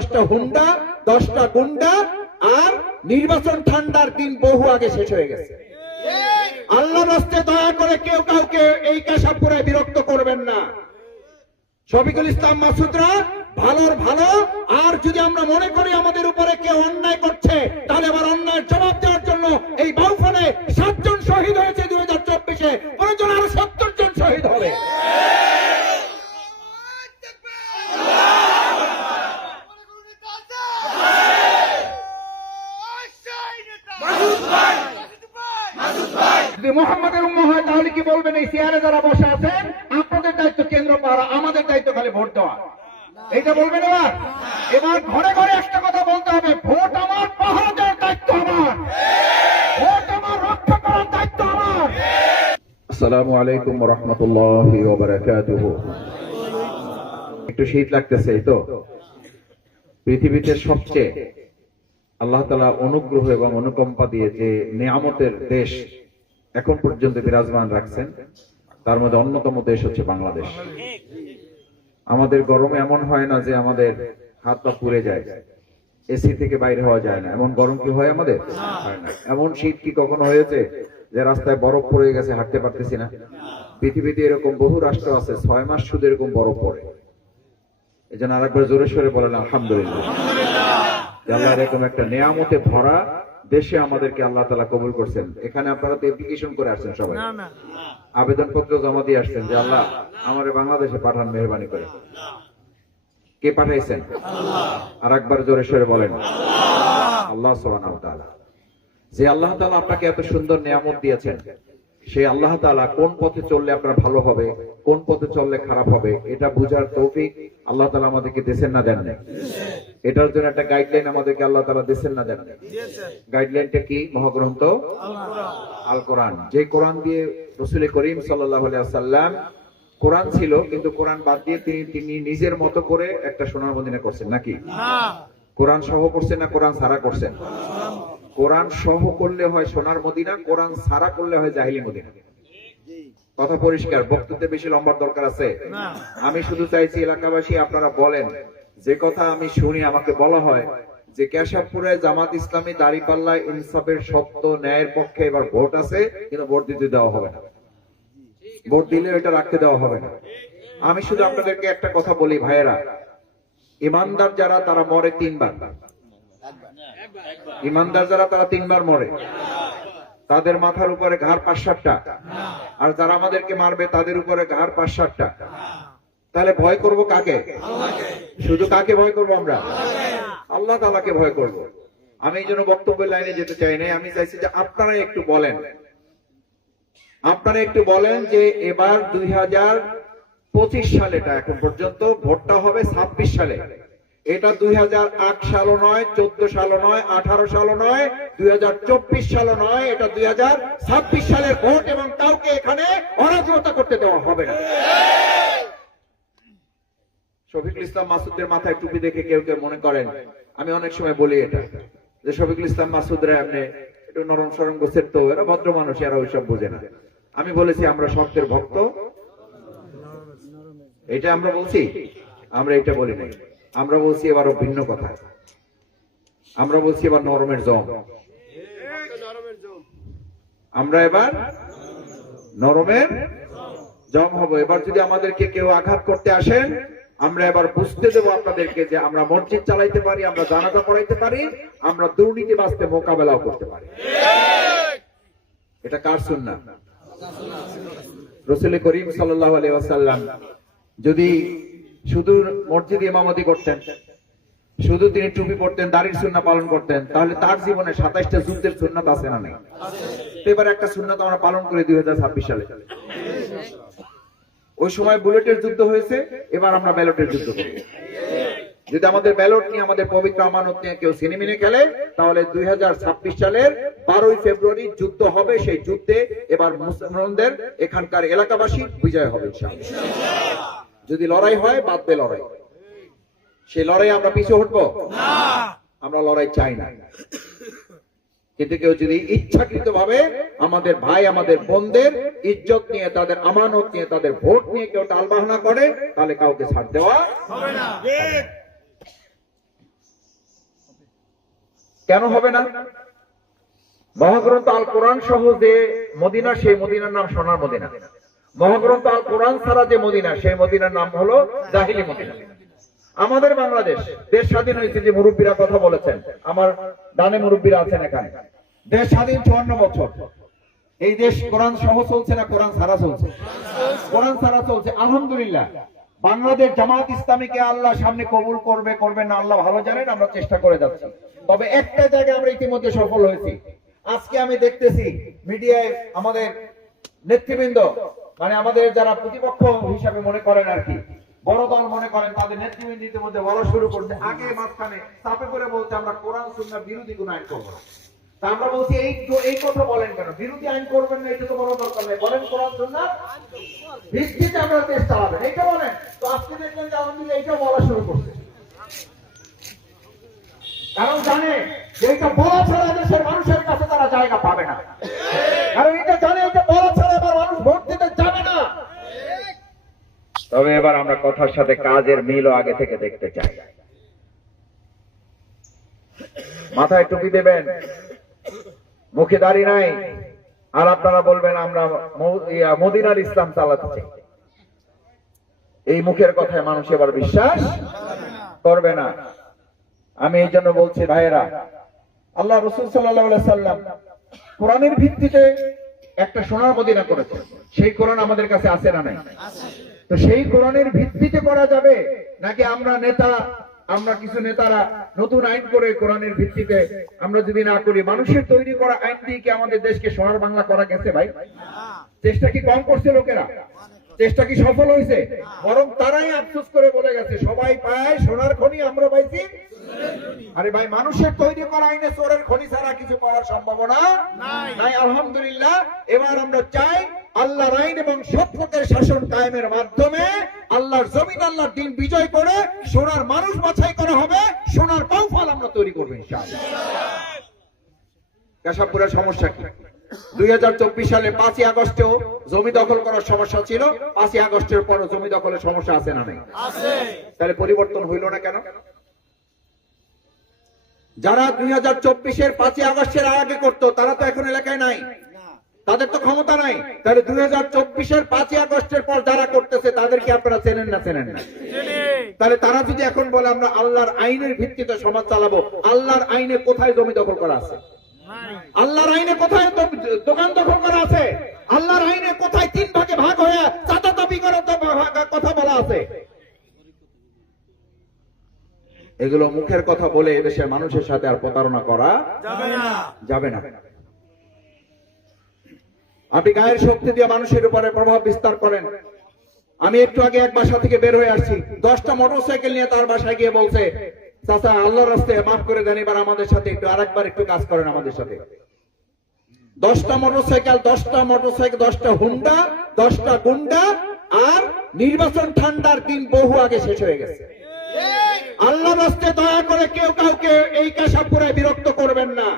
দশটা হুন্ডা, দশটা গুন্ডা আর নির্বাচন ঠান্ডার দিন বহু আগে শেষ হয়ে গেছে। আল্লাহ রাস্তে দয়া করে কেউ কাউকে এই কেশবপুরায় বিরক্ত করবেন না। শফিকুল ইসলাম মাসুদরা, ভালোর ভালো, আর যদি আমরা মনে করি আমাদের উপরে কেউ অন্যায় করছে, তাহলে আবার অন্যায়ের জবাব দেওয়ার জন্য এই বাউফানে সাতজন শহীদ হয়েছে দুই হাজার চব্বিশে। প্রয়োজন আরও সত্তর জন শহীদ হবে। যদি মোহাম্মদের উম্ম হয়, তাহলে কি বলবেন এই চেয়ারে যারা বসে আছেন? আপনাদের দায়িত্ব কেন্দ্র পাওয়া আমাদের দায়িত্ব খালি ভোট দেওয়া। এইটা বলবেন এবার? এবার ঘরে ঘরে একটা কথা বলতে হবে, ভোট আমার দেওয়ার দায়িত্ব আমার। ভোট আমার রক্ষা করার দায়িত্ব আমার। আসসালামু আলাইকুম রহমতুল্লাহ একটু শীত লাগতেছে তো? পৃথিবীতে সবচেয়ে আল্লাহ অনুগ্রহ এবং অনুকম্পা দিয়ে যে নিয়ামতের দেশ এখন পর্যন্ত বিরাজমান রাখছেন। তার মধ্যে অন্যতম দেশ হচ্ছে বাংলাদেশ। আমাদের গরম এমন হয় না যে আমাদের হাত পা পুড়ে যায় এসি থেকে বাইরে হওয়া যায় না। এমন গরম কি হয় আমাদের? এমন শীত কি কখনো হয়েছে যে রাস্তায় বরফ পড়ে গেছে, হাঁটতে পারতেছি না? পৃথিবীতে এরকম বহু রাষ্ট্র আছে, ছয় মাস শুধু এরকম বরফ পড়ে। এই জন্য আরেকবার জোরে সোরে বলেন, আলহামদুলিল্লাহ। আল্লাহ এরকম একটা নেয়ামতে ভরা দেশে আমাদেরকে আল্লাহ তালা কবুল করছেন। এখানে আপনারা তো অ্যাপ্লিকেশন করে আসছেন সবাই। আবেদন পত্র জমা দিয়ে আসছেন যে আল্লাহ আমার বাংলাদেশে পাঠান মেহরবানি করে। কে পাঠাইছেন? আর একবার জোরে সরে বলেন। আল্লাহ যে আল্লাহ তাআলা আপনাকে এত সুন্দর নিয়ামত দিয়েছেন সেই আল্লাহ তাআলা কোন পথে চললে আপনার ভালো হবে? কোন পথে চললে খারাপ হবে, এটা বুঝার তৌফিক আল্লাহ তাআলা আমাদেরকে দেশেন না দেন এটার জন্য একটা গাইডলাইন আমাদেরকে আল্লাহ তাআলা দেশেন না দেন গাইডলাইনটা কি? মহাগ্রন্থ? আল কোরআন যে কোরআন দিয়ে রসুল করিম সাল্লাহ সাল্লাম কোরআন ছিল, কিন্তু কোরআন বাদ দিয়ে তিনি তিনি নিজের মতো করে একটা সোনার মদিনা করছেন, নাকি? কোরআন সহ করছেন না কোরআন সারা করছেন? কোরআন সহ করলে হয় সোনার মদিনা, কোরআন সারা করলে হয় জাহিলি মদিনা। কথা পরিষ্কার বক্তব্যে বেশি লম্বার দরকার আছে। আমি শুধু চাইছি এলাকাবাসী আপনারা বলেন যে কথা আমি শুনি আমাকে বলা হয় যে কেশবপুরে জামাত ইসলামী দাঁড়িপাল্লা ইনসাফের সত্য ন্যায়ের পক্ষে এবার ভোট আছে কিন্তু ভোট দিতে দেওয়া হবে না। ভোট দিলে এটা রাখতে দেওয়া হবে না। আমি শুধু আপনাদেরকে একটা কথা বলি ভাইয়েরা। ইমানদার যারা তারা মরে তিনবার। ইমানদার যারা তারা তিনবার মরে। তাদের মাথার উপরে ঘাড় পাঁচ সাতটা। আর যারা আমাদেরকে মারবে তাদের উপরে ঘাড় পাঁচ সাতটা। তাহলে ভয় করব কাকে? শুধু কাকে ভয় করব আমরা? আল্লাহ তালাকে ভয় করব। আমি এই জন্য বক্তব্যের লাইনে যেতে চাই না আমি চাইছি যে আপনারা একটু বলেন। আপনারা একটু বলেন যে এবার দুই হাজার পঁচিশ সালেটা এখন পর্যন্ত ভোটটা হবে ছাব্বিশ সালে। এটা দুই হাজার আট সালও নয়, চোদ্দ সালও নয়, আঠারো সালও নয়, দুই সালও নয়, এটা দুই হাজার ছাব্বিশ সালের ভোট এবং কাউকে এখানে অরাজকতা করতে দেওয়া হবে না। শফিকুল ইসলাম মাসুদের মাথায় টুপি দেখে কেউ কেউ মনে করেন, আমি অনেক সময় বলি এটা, যে শফিকুল ইসলাম মাসুদরা এমনি একটু নরম সরম গোছের তো, এরা ভদ্র মানুষ, এরা ওইসব বোঝে না। আমি বলেছি আমরা শক্তের ভক্ত, এটা আমরা বলছি, আমরা এটা বলি নাই। আমরা বলছি এবারও ভিন্ন কথা। আমরা বলছি এবার নরমের জম। আমরা এবার নরমের জম হব। এবার যদি আমাদেরকে কেউ আঘাত করতে আসেন, আমরা এবার বুঝতে দেব আপনাদেরকে যে আমরা মসজিদ চালাইতে পারি, আমরা জানাজা পড়াইতে পারি, আমরা দুর্নীতি বাঁচতে মোকাবেলাও করতে পারি। এটা কার সুন্না রসুল করিম সাল্লাহ আলী যদি শুধু মসজিদ ইমামতি করতেন। শুধু তিনি টুপি পড়তেন দাড়ির সুন্না পালন করতেন। তাহলে তার জীবনে সাতাইশটা যুদ্ধের সুন্নাত আছে না নেই? এবার একটা সুন্নাত আমরা পালন করি দুই সালে। ওই সময় বুলেটের যুদ্ধ হয়েছে, এবার আমরা ব্যালটের যুদ্ধ করি। যদি আমাদের ব্যালট নিয়ে, আমাদের পবিত্র আমানত নিয়ে কেউ সিনেমিনে খেলে, তাহলে দুই হাজার ছাব্বিশ সালের বারোই ফেব্রুয়ারি যুদ্ধ হবে, সেই যুদ্ধে এবার মুসলমানদের এখানকার এলাকাবাসী বিজয় হবে। যদি লড়াই হয় বাদবে লড়াই। সেই লড়াই আমরা পিছু হটবো? আমরা লড়াই চাই না। কিন্তু কেউ যদি ইচ্ছাকৃত ভাবে আমাদের ভাই আমাদের বোনদের ইজ্জত নিয়ে তাদের আমানত নিয়ে তাদের ভোট নিয়ে কেউ টালবাহনা করে তাহলে কাউকে ছাড় দেওয়া হবে না। কেন হবে না? মহাগ্রন্থ আল কোরআন সহ যে মদিনা সেই মদিনার নাম সোনার মদিনা। মহাগ্রন্থ আল কোরআন ছাড়া যে মদিনা, সেই মদিনার নাম হলো জাহিলি মদিনা। আমাদের বাংলাদেশ, দেশ স্বাধীন হয়েছে যে মুরব্বীরা কথা বলেছেন। আমার ডানে মুরব্বীরা আছেন এখানে। দেশ স্বাধীন চুয়ান্ন বছর। এই দেশ কোরআন সহ চলছে না কোরআন ছাড়া চলছে? কোরআন ছাড়া চলছে, আলহামদুলিল্লাহ। বাংলাদেশ জামাত ইসলামীকে আল্লাহ সামনে কবুল করবে করবে না আল্লাহ ভালো জানেন, আমরা চেষ্টা করে যাচ্ছি। তবে একটা জায়গায় আমরা ইতিমধ্যে সফল হয়েছি। আজকে আমি দেখতেছি মিডিয়ায় আমাদের নেতৃবৃন্দ মানে আমাদের যারা প্রতিপক্ষ হিসাবে মনে করেন আর কি, বড় দল মনে করেন, তাদের নেতৃবৃন্দ ইতিমধ্যে বলা শুরু করতে আগে মাঝখানে চাপে করে বলতে আমরা কোরআন সুন্না বিরোধী কোন আইন করব না। তা আমরা বলছি, এই এই কথা বলেন কেন? বিরোধী আইন করবেন না, এটা তো বড় দরকার নেই। বলেন কোরআন সুন্না ভিত্তিতে আমরা দেশ চালাবেন, এইটা বলেন। তো আজকে দেখবেন যে আলহামদুলিল্লাহ এইটাও বলা শুরু করছে। কারণ জানে যে এটা বলা ছাড়া দেশের মানুষের কাছে তারা জায়গা পাবে না। তবে এবার আমরা কথার সাথে কাজের মিলও আগে থেকে দেখতে চাই। মাথায় টুপি দেবেন, মুখে দাড়ি নাই, আর আপনারা বলবেন আমরা মদিনার ইসলাম চালাতে চাই। এই মুখের কথায় মানুষ এবার বিশ্বাস করবে না। আমি এই জন্য বলছি, ভাইয়েরা, আল্লাহ রসুল সাল্লাম কোরআনের ভিত্তিতে একটা সোনার মদিনা করেছে সেই কোরআন আমাদের কাছে আছে না নাই? তো সেই কোরআনের ভিত্তিতে করা যাবে? নাকি আমরা নেতা আমরা কিছু নেতারা নতুন আইন করে কোরআনের ভিত্তিতে আমরা যদি না করি? মানুষের তৈরি করা আইন দিয়ে কি আমাদের দেশকে সোনার বাংলা করা গেছে ভাই? চেষ্টা কি কম করছে লোকেরা? চেষ্টা কি সফল হয়েছে? বরং তারাই আফসোস করে বলে গেছে সবাই পায় সোনার খনি আমরা পাইছি। আরে ভাই মানুষের তৈরি করা আইনে চোরের খনি ছাড়া কিছু পাওয়ার সম্ভাবনা নাই। আলহামদুলিল্লাহ। এবার আমরা চাই আল্লাহর আইন এবং সত্যকের শাসন কায়েমের মাধ্যমে আল্লাহর জমিন আল্লাহর দিন বিজয় করে সোনার মানুষ বাছাই করা হবে সোনার বাউফল আমরা তৈরি করব কেশবপুরের সমস্যা কি? দুই সালে পাঁচই আগস্টেও জমি দখল করার সমস্যা ছিল পাঁচই আগস্টের পরও জমি দখলের সমস্যা আছে না নেই? তাহলে পরিবর্তন হইল না কেন? যারা দুই হাজার চব্বিশের পাঁচই আগস্টের আগে করতো তারা তো এখন এলাকায় নাই। তাদের তো ক্ষমতা নাই। তাহলে দুই হাজার চব্বিশের পাঁচই আগস্টের পর যারা করতেছে তাদেরকে আপনারা চেনেন না চেনেন না? তাহলে তারা যদি এখন বলে আমরা আল্লাহর আইনের ভিত্তিতে সমাজ চালাবো আল্লাহর আইনে কোথায় জমি দখল করা আছে? আল্লাহর আইনে কোথায় দোকান দখল করা আছে? আল্লাহর আইনে কোথায় তিন ভাগে ভাগ হয়ে চাঁদা দাবি করার কথা বলা আছে? এগুলো মুখের কথা বলে এদেশের মানুষের সাথে আর প্রতারণা করা যাবে না। আপনি গায়ের শক্তি দিয়ে মানুষের উপরে প্রভাব বিস্তার করেন। আমি একটু আগে এক বাসা থেকে বের হয়ে আসছি। দশটা মোটর সাইকেল নিয়ে তার বাসায় গিয়ে বলছে, চাচা, আল্লাহর রাস্তায় মাফ করে দেন, এবার আমাদের সাথে একটু আরেকবার একটু কাজ করেন আমাদের সাথে। দশটা মোটর সাইকেল দশটা মোটর সাইকেল দশটা হুন্ডা, দশটা গুন্ডা, আর নির্বাচন ঠান্ডার দিন বহু আগে শেষ হয়ে গেছে। আল্লাহ রাস্তে দয়া করে কেউ কাউকে এই কেশবপুরায় বিরক্ত করবেন না।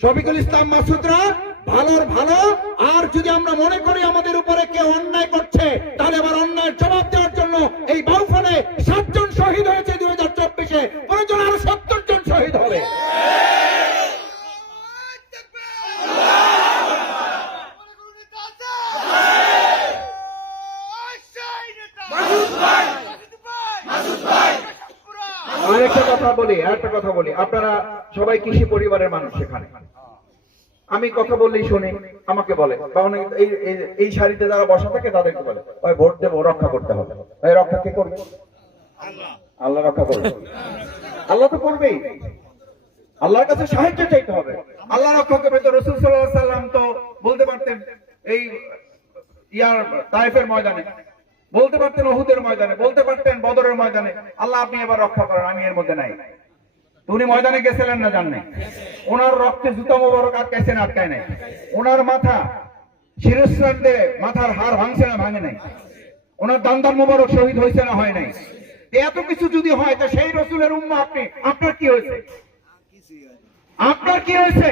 শফিকুল ইসলাম মাসুদরা ভালোর ভালো। আর যদি আমরা মনে করি আমাদের উপরে কেউ অন্যায় করছে, তাহলে আবার অন্যায়ের জবাব দেওয়ার জন্য এই বাউফলে সাতজন শহীদ হয়েছে দুই হাজার চব্বিশে। প্রয়োজন আরও সত্তর জন শহীদ হবে? আরেকটা কথা বলি আরেকটা কথা বলি। আপনারা সবাই কৃষি পরিবারের মানুষ এখানে। আমি কথা বললেই শুনি, আমাকে বলে। বা অনেক এই, এই- শাড়িতে যারা বসা থাকে তাদেরকে বলে। ওই ভোট দেবো, রক্ষা করতে হবে। এই রক্ষা কে করবে? আল্লাহ রক্ষা করবে। আল্লাহ তো করবেই। আল্লাহর কাছে সাহায্য চাইতে হবে। আল্লাহ রক্ষা করবে তো রসুল সাল্লাহ সাল্লাম তো বলতে পারতেন এই ইয়ার তাইফের ময়দানে। বলতে পারতেন ওহুদের ময়দানে, বলতে পারতেন বদরের ময়দানে, আল্লাহ আপনি এবার রক্ষা করেন, আমি এর মধ্যে নাই। উনি ময়দানে গেছিলেন না জানেন ওনার রক্তে জুতা মোবারক আটকাইছেন, আটকায় নাই। ওনার মাথা শিরস্রান মাথার হাড় ভাঙছে না, ভাঙে নাই। ওনার দান্দার মোবারক শহীদ হয়েছে না, হয় নাই। এত কিছু যদি হয়, তো সেই রসুলের উম্মা আপনি, আপনার কি হয়েছে? আপনার কি হয়েছে?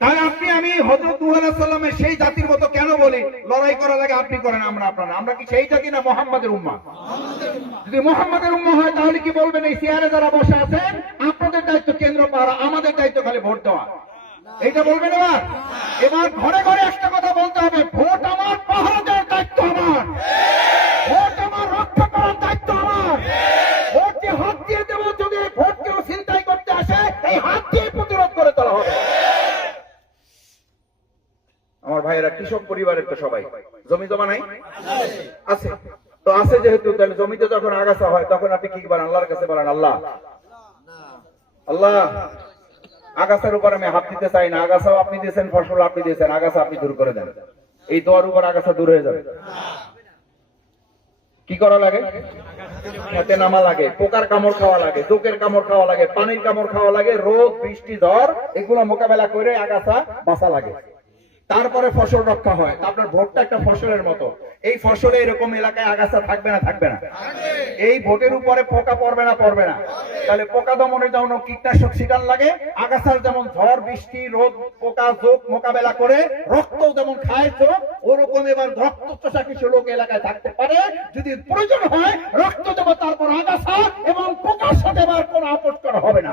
তাহলে আপনি, আমি হজরত সাল্লামের সেই জাতির মতো কেন বলি? লড়াই করার আগে আপনি করেন, আমরা আপনারা। আমরা কি সেই জাতি না মোহাম্মদের উম্মা? যদি মোহাম্মদের উম্মা হয়, তাহলে কি বলবেন এই চেয়ারে যারা বসে আছেন? আপনাদের দায়িত্ব কেন্দ্র পাড়া আমাদের দায়িত্ব খালি ভোট দেওয়া। এইটা বলবেন এবার? এবার ঘরে ঘরে একটা কথা বলতে হবে নাই? আছে। তো আছে যেহেতু জমিতে যখন আগাছা হয়, তখন আপনি কি বলেন? আল্লাহর কাছে বলেন, আল্লাহ। আল্লাহ, আগাছার উপর আমি হাত দিতে চাই না। আগাছাও আপনি দিয়েছেন, ফসল আপনি দিয়েছেন, আগাছা আপনি দূর করে দেন। এই দোয়ার উপর আগাছা দূর হয়ে যাবে। কি করা লাগে? নামা লাগে, পোকার কামড় খাওয়া লাগে, জোকের কামড় খাওয়া লাগে, পানির কামড় খাওয়া লাগে, রোদ, বৃষ্টি, ঝড়, এগুলো মোকাবেলা করে আগাছা বাঁচা লাগে। তারপরে ফসল রক্ষা হয়। আপনার ভোটটা একটা ফসলের মতো। এই ফসলে এরকম এলাকায় আগাছা থাকবে না থাকবে না। এই ভোটের উপরে পোকা পড়বে না পড়বে না। তাহলে পোকা দমনের যেমন কীটনাশক ছিটান লাগে, আগাছার যেমন ঝড়, বৃষ্টি, রোদ, পোকা জোক মোকাবেলা করে রক্ত যেমন খায়, তো ওরকম এবার রক্ত চষা কিছু লোক এলাকায় থাকতে পারে। যদি প্রয়োজন হয়, রক্ত দেবো তারপর আগাছা এবং পোকার সাথে এবার কোনো আপোষ করা হবে না।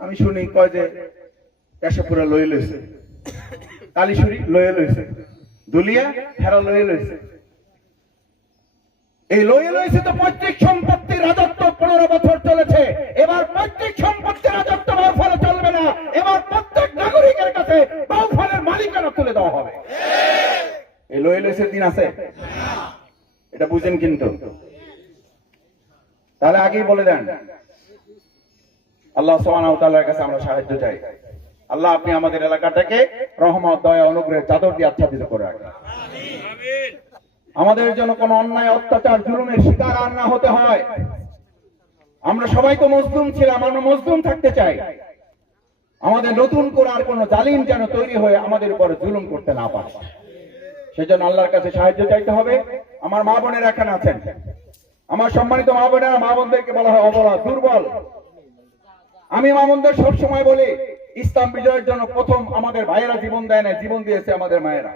আমি শুনি কয় যে কেশবপুরা লয়ে লইছে। কালীশুরি লয়ে লইছে। দুলিয়া, হেরা লয়ে লইছে। এই লয়ে লইছে তো পৈতৃক সম্পত্তির রাজত্ব পনেরো বছর চলেছে। এবার পৈতৃক সম্পত্তির রাজত্ব বাউফলে চলবে না। এবার প্রত্যেক নাগরিকের কাছে বাউফলের মালিকানা তুলে দেওয়া হবে। এই লয়ে লইছে দিন আছে। এটা বুঝেন কিন্তু। তাহলে আগেই বলে দেন। আল্লাহ সোহানা তাল্লার কাছে আমরা সাহায্য চাই। আল্লাহ, আপনি আমাদের এলাকাটাকে রহমত, দয়া, অনুগ্রহের চাদর দিয়ে আচ্ছাদিত করে রাখেন। আমাদের জন্য কোনো অন্যায়, অত্যাচার, জুলুমের শিকার আর না হতে হয়। আমরা সবাই তো মজলুম ছিলাম, আমরা মজলুম থাকতে চাই। আমাদের নতুন করে আর কোনো জালিম যেন তৈরি হয়ে আমাদের উপরে জুলুম করতে না পারে। সেজন্য আল্লাহর কাছে সাহায্য চাইতে হবে। আমার মা বোনের এখানে আছেন। আমার সম্মানিত মা বোনেরা, মা বোনদেরকে বলা হয় অবলা, দুর্বল। আমি মামুনদের সবসময় বলি, ইসলাম বিজয়ের জন্য প্রথম আমাদের ভাইয়েরা জীবন দেয় না জীবন দিয়েছে আমাদের মায়েরা।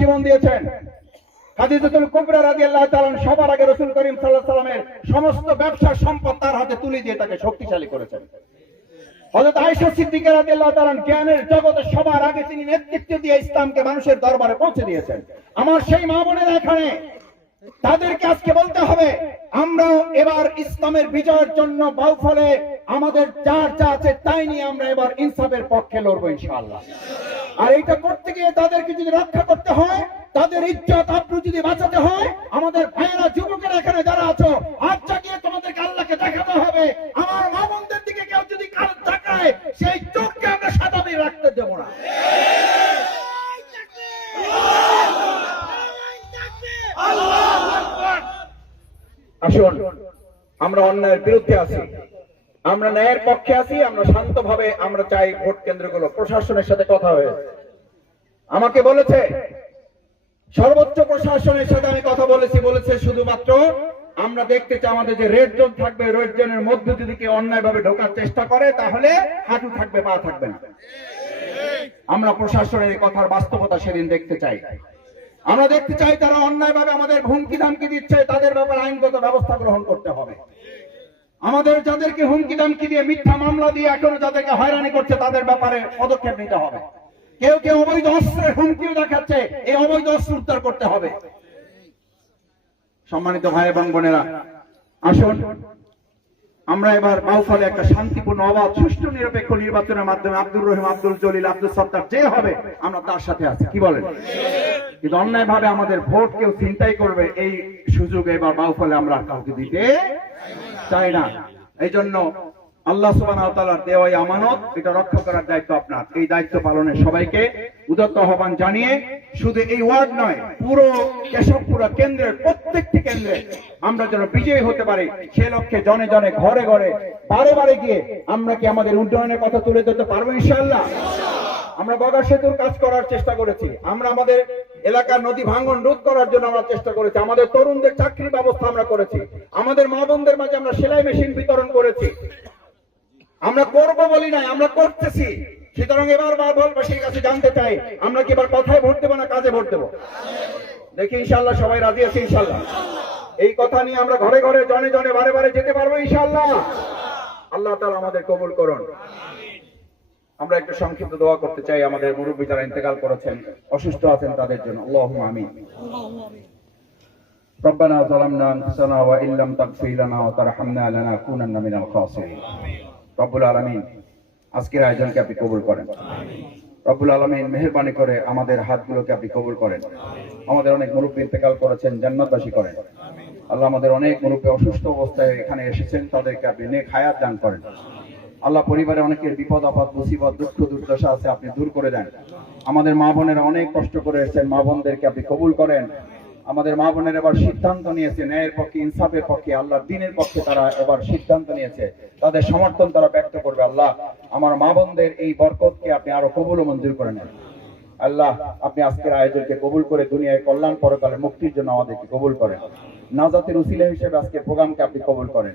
জীবন দিয়েছেন। কুবরা সবার আগে করিম সমস্ত ব্যবসার সম্পদ তার হাতে তুলে দিয়ে তাকে শক্তিশালী করেছেন। হযরত আয়েশা সিদ্দিকা জ্ঞানের জগতে সবার আগে তিনি নেতৃত্ব দিয়ে ইসলামকে মানুষের দরবারে পৌঁছে দিয়েছেন। আমার সেই মা বোনেরা এখানে তাদেরকে আজকে বলতে হবে আমরা এবার ইসলামের বিজয়ের জন্য বাউফলে আমাদের যার যা আছে তাই নিয়ে আমরা এবার ইনসাফের পক্ষে লড়বো ইনশাআল্লাহ। আর এটা করতে গিয়ে তাদেরকে যদি রক্ষা করতে হয়, তাদের ইজ্জত আব্রু যদি বাঁচাতে হয়, আমাদের ভাইয়েরা, যুবকেরা এখানে যারা আছো, আজ জাগিয়ে তোমাদেরকে আল্লাহকে দেখাতে হবে। আমার মামনদের দিকে কেউ যদি কাল তাকায়, সেই চোখকে আমরা সাদা রাখতে আসুন আমরা অন্যায়ের বিরুদ্ধে আছি। আমরা ন্যায়ের পক্ষে আছি, আমরা শান্তভাবে আমরা চাই ভোট কেন্দ্রগুলো প্রশাসনের সাথে কথা হয়েছে আমাকে বলেছে, সর্বোচ্চ প্রশাসনের সাথে আমি কথা বলেছি, বলেছে শুধুমাত্র আমরা দেখতে চাই আমাদের যে রেড জোন থাকবে রেড জোনের মধ্যে যদি কেউ অন্যায়ভাবে ঢোকার চেষ্টা করে, তাহলে হাঁটু থাকবে, পা থাকবে না। আমরা প্রশাসনের কথার বাস্তবতা সেদিন দেখতে চাই। আমরা দেখতে চাই তারা অন্যায়ভাবে আমাদের হুমকি ধামকি দিচ্ছে, তাদের ব্যাপারে আইনগত ব্যবস্থা গ্রহণ করতে হবে। আমাদের যাদেরকে হুমকি ধামকি দিয়ে মিথ্যা মামলা দিয়ে এখনও যাদেরকে হয়রানি করছে, তাদের ব্যাপারে পদক্ষেপ নিতে হবে। কেউ কেউ অবৈধ অস্ত্রের হুমকিও দেখাচ্ছে, এই অবৈধ অস্ত্র উদ্ধার করতে হবে। সম্মানিত ভাই এবং বোনেরা, আসুন, আমরা এবার বাউফলে একটা শান্তিপূর্ণ, অবাধ, সুষ্ঠু, নিরপেক্ষ নির্বাচনের মাধ্যমে আব্দুর রহিম, আব্দুল জলিল, আব্দুল সত্তার যে হবে, আমরা তার সাথে আছি। কি বলেন? কিন্তু অন্যায় ভাবে আমাদের ভোট কেউ চিন্তাই করবে, এই সুযোগ এবার বাউফলে আমরা কাউকে দিতে চাই না। এই জন্য আল্লাহ সুবহানাহু ওয়া তাআলার দেওয়া এই আমানত, এটা রক্ষা করার দায়িত্ব আপনার। এই দায়িত্ব পালনে সবাইকে উদত্ত আহ্বান জানিয়ে শুধু এই ওয়ার্ড নয়, পুরো কেশবপুরা কেন্দ্রের প্রত্যেকটি কেন্দ্রে আমরা যেন বিজয়ী হতে পারি, সে লক্ষ্যে জনে জনে, ঘরে ঘরে, বারে বারে গিয়ে আমরা কি আমাদের উন্নয়নের কথা তুলে ধরতে পারব ইনশাআল্লাহ? আমরা বগা সেতুর কাজ করার চেষ্টা করেছি। আমরা আমাদের এলাকার নদী ভাঙ্গন রোধ করার জন্য আমরা চেষ্টা করেছি। আমাদের তরুণদের চাকরির ব্যবস্থা আমরা করেছি। আমাদের মা বোনদের মাঝে আমরা সেলাই মেশিন বিতরণ করেছি। আমরা করব বলি নাই, আমরা করতেছি। সুতরাং এবার বাবলবাসীর কাছে জানতে চাই, আমরা কি এবার কথায় ভোট দেবো না কাজে ভোট দেবো? দেখি ইনশাল্লাহ সবাই রাজি আছে ইনশাল্লাহ এই কথা নিয়ে আমরা ঘরে ঘরে, জনে জনে, বারে বারে যেতে পারব ইনশাল্লাহ আল্লাহ তাআলা আমাদের কবুল করুন। আমরা একটু সংক্ষিপ্ত দোয়া করতে চাই আমাদের মুরব্বী যারা ইন্তেকাল করেছেন অসুস্থ আছেন তাদের জন্য আল্লাহ আমিন ربنا ظلمنا انفسنا وان لم تغفر لنا وترحمنا لنكونن من الخاسرين রব্বুল আলামিন আজকের আয়োজনকে আপনি কবুল করেন রব্বুল আলামিন মেহেরবানি করে আমাদের হাতগুলোকে আপনি কবুল করেন আমাদের অনেক মুরব্বী ইন্তেকাল করেছেন জান্নাতবাসী করেন আল্লাহ আমাদের অনেক মুরব্বী অসুস্থ অবস্থায় এখানে এসেছেন তাদেরকে আপনি নেক হায়াত দান করেন আল্লাহ পরিবারে অনেকের বিপদ, আপদ, মুসিবত, দুঃখ, দুর্দশা আছে, আপনি দূর করে দেন। আমাদের মা বোনেরা অনেক কষ্ট করে এসেছেন, মা বোনদেরকে আপনি কবুল করেন। আমাদের মা বোনের এবার সিদ্ধান্ত নিয়েছে, ন্যায়ের পক্ষে, ইনসাফের পক্ষে, আল্লাহর দিনের পক্ষে তারা এবার সিদ্ধান্ত নিয়েছে। তাদের সমর্থন তারা ব্যক্ত করবে, আল্লাহ। আমার মা বোনদের এই বরকতকে আপনি আরও কবুল ও মঞ্জুর করে নেন। আল্লাহ, আপনি আজকের আয়োজনকে কবুল করে দুনিয়ায় কল্যাণ পরকালে মুক্তির জন্য আমাদেরকে কবুল করেন। নাজাতের উসিলা হিসেবে আজকের প্রোগ্রামকে আপনি কবুল করেন।